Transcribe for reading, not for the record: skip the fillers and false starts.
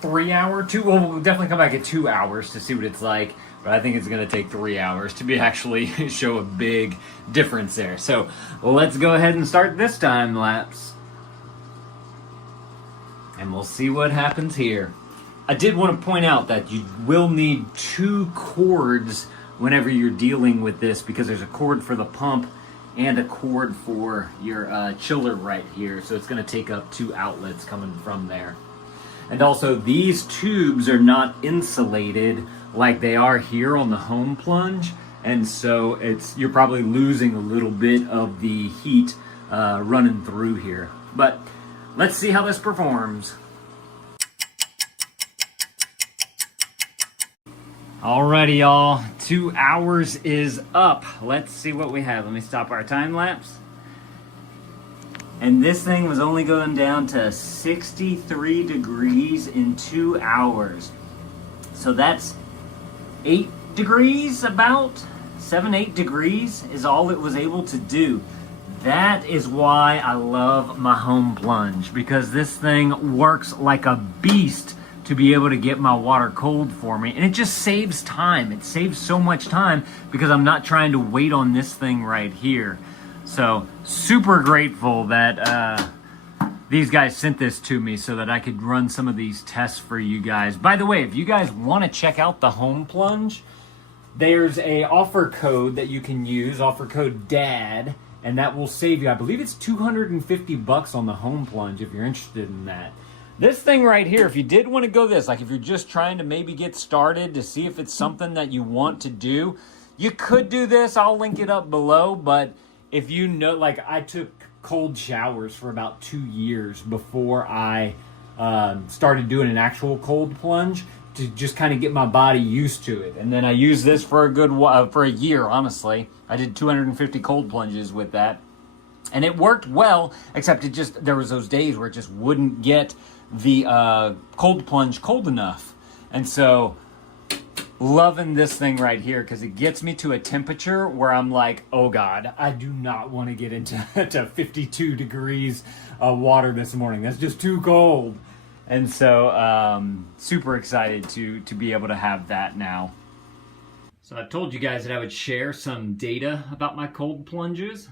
3 hour, well, we'll definitely come back at 2 hours to see what it's like, but I think it's going to take 3 hours to be actually show a big difference there. So let's go ahead and start this time lapse, and we'll see what happens here. I did want to point out that you will need 2 cords whenever you're dealing with this, because there's a cord for the pump and a cord for your chiller right here, so it's going to take up 2 outlets coming from there. And also, these tubes are not insulated like they are here on the home plunge, and so you're probably losing a little bit of the heat running through here. But let's see how this performs. Alrighty, y'all, 2 hours is up. Let's see what we have. Let me stop our time lapse. And this thing was only going down to 63 degrees in 2 hours. So that's 8 degrees, about 7-8 degrees is all it was able to do. That is why I love my home plunge, because this thing works like a beast to be able to get my water cold for me. And it just saves time. It saves so much time because I'm not trying to wait on this thing right here. So super grateful that these guys sent this to me so that I could run some of these tests for you guys. By the way, if you guys want to check out the home plunge, there's a offer code that you can use, offer code DAD, and that will save you, I believe it's $250 on the home plunge if you're interested in that. This thing right here, if you did want to go this, like if you're just trying to maybe get started to see if it's something that you want to do, you could do this. I'll link it up below, but if you know, like I took cold showers for about 2 years before I started doing an actual cold plunge to just kind of get my body used to it. And then I used this for a good for a year, honestly. I did 250 cold plunges with that. And it worked well, except there was those days where it just wouldn't get the cold plunge cold enough. And so loving this thing right here, because it gets me to a temperature where I'm like, oh God, I do not want to get into to 52 degrees of water this morning. That's just too cold. And so super excited to be able to have that now. So I told you guys that I would share some data about my cold plunges.